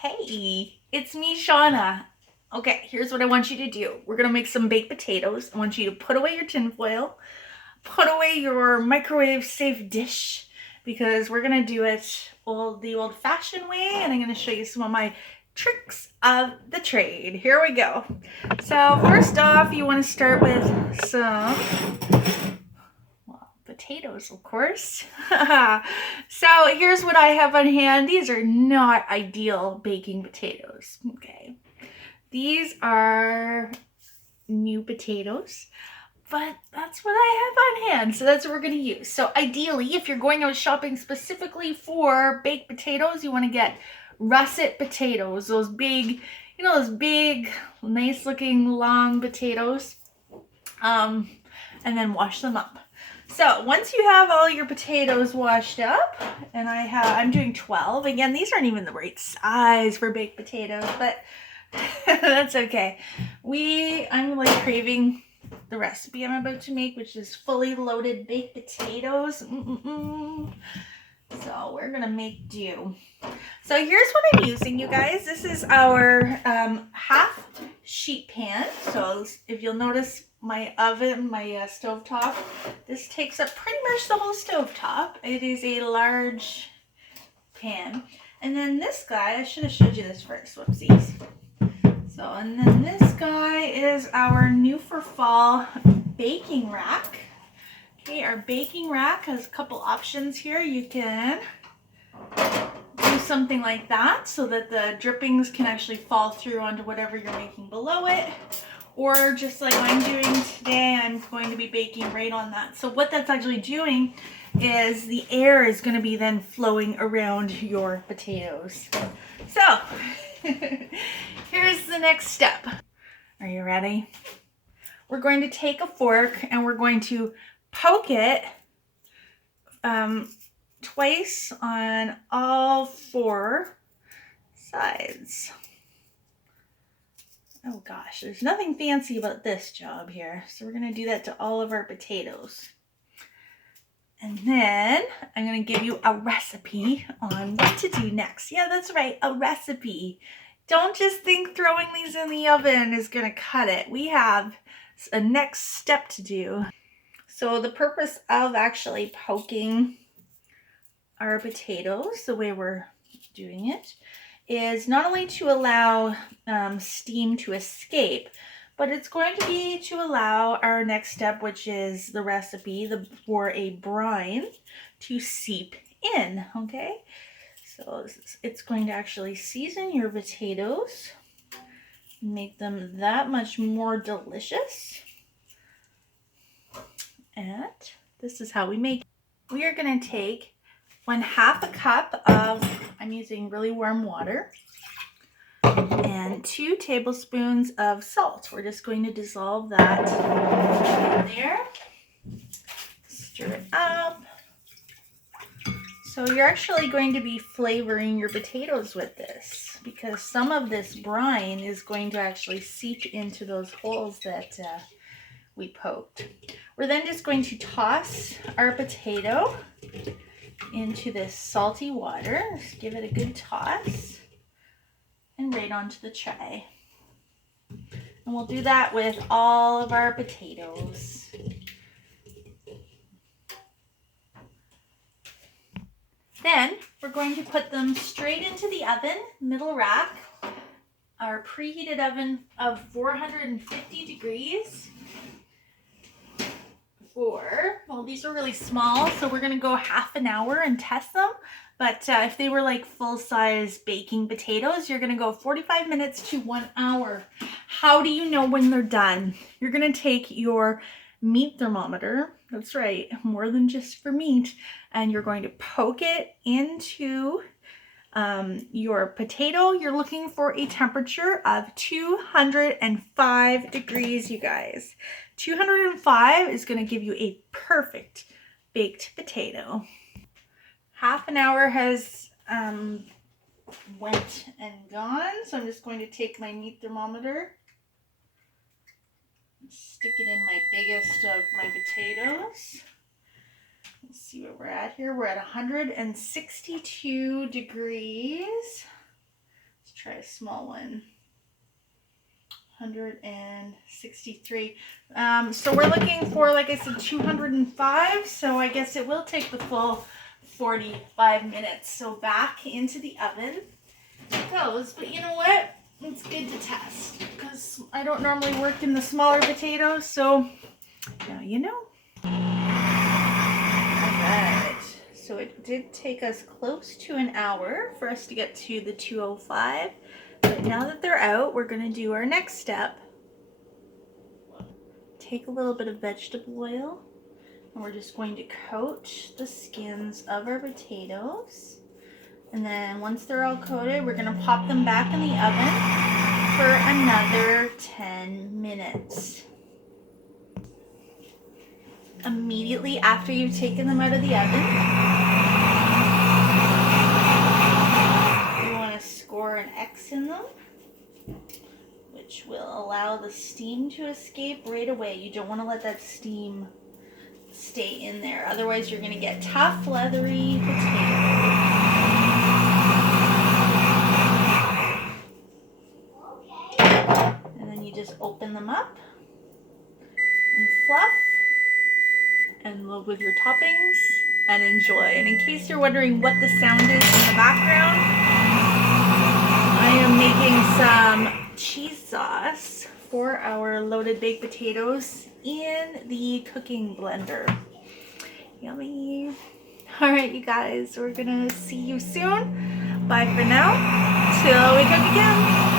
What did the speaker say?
Hey, it's me, Shauna. Okay, here's what I want you to do. We're gonna make some baked potatoes. I want you to put away your tinfoil, put away your microwave safe dish, because we're gonna do it the old-fashioned way, and I'm gonna show you some of my tricks of the trade. Here we go. So first off, you want to start with some potatoes, of course. So here's what I have on hand. These are not ideal baking potatoes. Okay. These are new potatoes, but that's what I have on hand. So that's what we're going to use. So ideally, if you're going out shopping specifically for baked potatoes, you want to get russet potatoes. Those big, those big, nice looking long potatoes. And then wash them up. So once you have all your potatoes washed up, and I'm doing 12. Again, these aren't even the right size for baked potatoes, but that's okay. I'm like craving the recipe I'm about to make, which is fully loaded baked potatoes. So we're gonna make do. So here's what I'm using, you guys. This is our half sheet pan. So if you'll notice my oven, my stove top, this takes up pretty much the whole stove top. It is a large pan. And then this guy, I should have showed you this first, whoopsies. So, and then this guy is our new for fall baking rack. Okay, our baking rack has a couple options here. You can do something like that so that the drippings can actually fall through onto whatever you're making below it. Or just like I'm doing today, I'm going to be baking right on that. So what that's actually doing is the air is going to be then flowing around your potatoes. So here's the next step. Are you ready? We're going to take a fork and we're going to poke it twice on all 4 sides. Oh gosh, there's nothing fancy about this job here. So we're going to do that to all of our potatoes. And then I'm going to give you a recipe on what to do next. Yeah, that's right, a recipe. Don't just think throwing these in the oven is going to cut it. We have a next step to do. So the purpose of actually poking our potatoes, the way we're doing it, is not only to allow steam to escape, but it's going to be to allow our next step, which is the recipe for a brine, to seep in, okay? So it's going to actually season your potatoes, make them that much more delicious. And this is how we make it. We are going to take 1/2 a cup of, I'm using really warm water, and 2 tablespoons of salt. We're just going to dissolve that in there. Stir it up. So you're actually going to be flavoring your potatoes with this, because some of this brine is going to actually seep into those holes that we poked. We're then just going to toss our potato into this salty water. Just give it a good toss and right onto the tray. And we'll do that with all of our potatoes. Then we're going to put them straight into the oven, middle rack, our preheated oven of 450 degrees. Well, these are really small, so we're going to go half an hour and test them. But if they were like full-size baking potatoes, you're going to go 45 minutes to 1 hour. How do you know when they're done? You're going to take your meat thermometer, that's right, more than just for meat, and you're going to poke it into your potato. You're looking for a temperature of 205 degrees, you guys. 205 is going to give you a perfect baked potato. Half an hour has went and gone, so I'm just going to take my meat thermometer, stick it in my biggest of my potatoes. Let's see where we're at here. We're at 162 degrees. Let's try a small one. 163. So we're looking for, like I said, 205. So I guess it will take the full 45 minutes. So back into the oven it goes. But you know what? It's good to test because I don't normally work in the smaller potatoes. So now you know. Alright. So it did take us close to an hour for us to get to the 205. But now that they're out, we're going to do our next step. Take a little bit of vegetable oil, and we're just going to coat the skins of our potatoes. And then once they're all coated, we're going to pop them back in the oven for another 10 minutes. Immediately after you've taken them out of the oven, you want to score an X in them, which will allow the steam to escape right away. You don't want to let that steam stay in there. Otherwise, you're going to get tough, leathery potatoes. And then you just open them up and fluff and load with your toppings and enjoy. And in case you're wondering what the sound is in the background, I am making some cheese sauce for our loaded baked potatoes in the cooking blender. Yummy. All right, you guys, we're gonna see you soon. Bye for now, till we cook again.